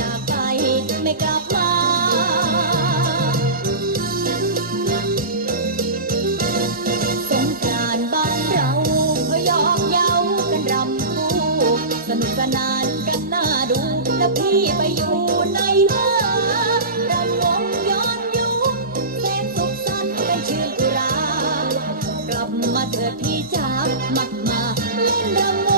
จากไปไม่กลับมา สงการบ้านเราก็หยอกเย้ากันรำคู่ สนุกสนานกันน่าดูแล้วพี่ไปอยู่ในเลิศรำวงย้อนยุคเพลงสุขสันต์กันชื่นอุรากลับมาเถิดพี่จ้ามักมาเล่นรำว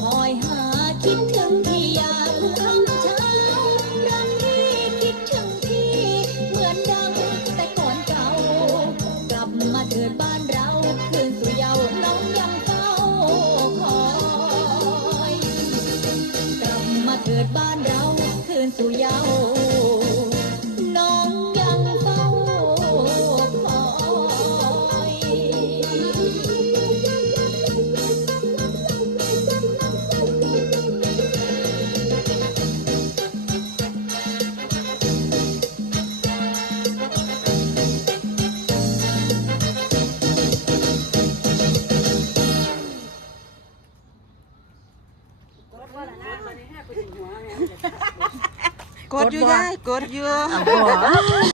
คอยหาคิดถึง กดอยู่ได้กดอยู่